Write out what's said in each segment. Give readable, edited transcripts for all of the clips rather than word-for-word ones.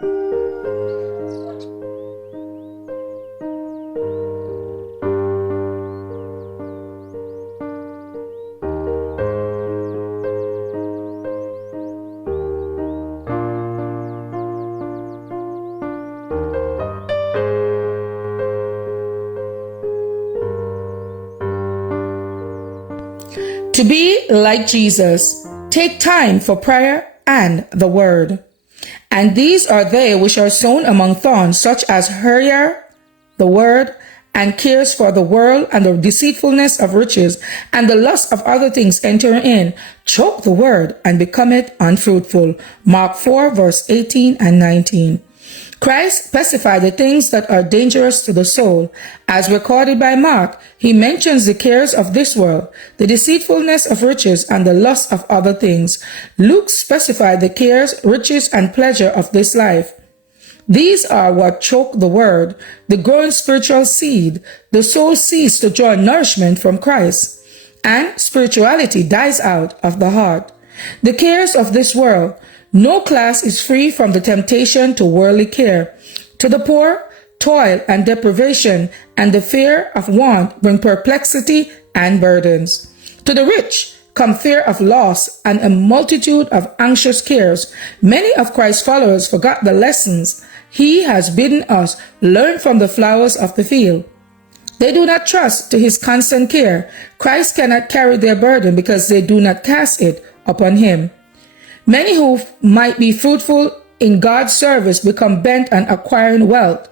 To be like Jesus, take time for prayer and the word. And these are they which are sown among thorns, such as hurrier, the word, and cares for the world, and the deceitfulness of riches, and the lust of other things enter in, choke the word, and become it unfruitful. Mark 4, verse 18 and 19. Christ specified the things that are dangerous to the soul. As recorded by Mark, he mentions the cares of this world, the deceitfulness of riches, and the lust of other things. Luke specified the cares, riches, and pleasure of this life. These are what choke the word, the growing spiritual seed. The soul ceases to draw nourishment from Christ, and spirituality dies out of the heart. The cares of this world. No class is free from the temptation to worldly care. To the poor, toil and deprivation and the fear of want bring perplexity and burdens. To the rich come fear of loss and a multitude of anxious cares. Many of Christ's followers forgot the lessons he has bidden us learn from the flowers of the field. They do not trust to his constant care. Christ cannot carry their burden because they do not cast it upon him. Many who might be fruitful in God's service become bent on acquiring wealth.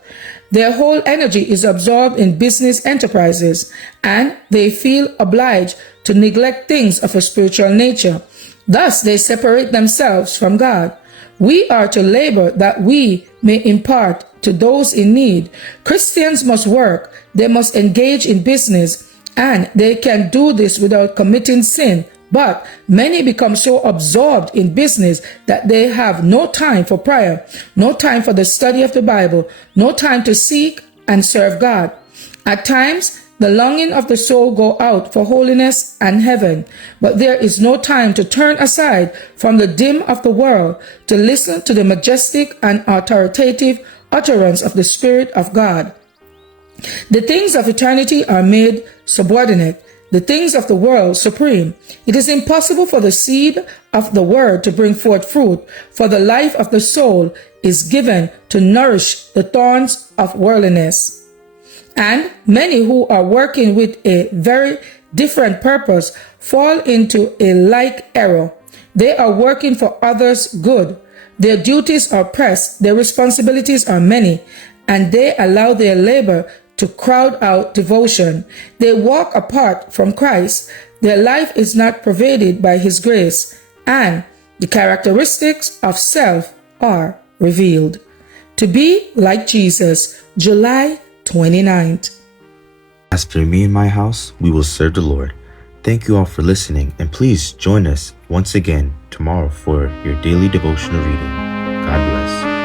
Their whole energy is absorbed in business enterprises, and they feel obliged to neglect things of a spiritual nature. Thus, they separate themselves from God. We are to labor that we may impart to those in need. Christians must work, they must engage in business, and they can do this without committing sin. But many become so absorbed in business that they have no time for prayer, no time for the study of the Bible, no time to seek and serve God. At times, the longing of the soul go out for holiness and heaven, but there is no time to turn aside from the dim of the world to listen to the majestic and authoritative utterance of the Spirit of God. The things of eternity are made subordinate, the things of the world supreme. It is impossible for the seed of the word to bring forth fruit, for the life of the soul is given to nourish the thorns of worldliness. And many who are working with a very different purpose fall into a like error. They are working for others' good. Their duties are pressed, their responsibilities are many, and they allow their labor to crowd out devotion. They walk apart from Christ. Their life is not pervaded by his grace, and the characteristics of self are revealed. To be like Jesus, July 29th. As for me and my house, we will serve the Lord. Thank you all for listening, and please join us once again tomorrow for your daily devotional reading. God bless.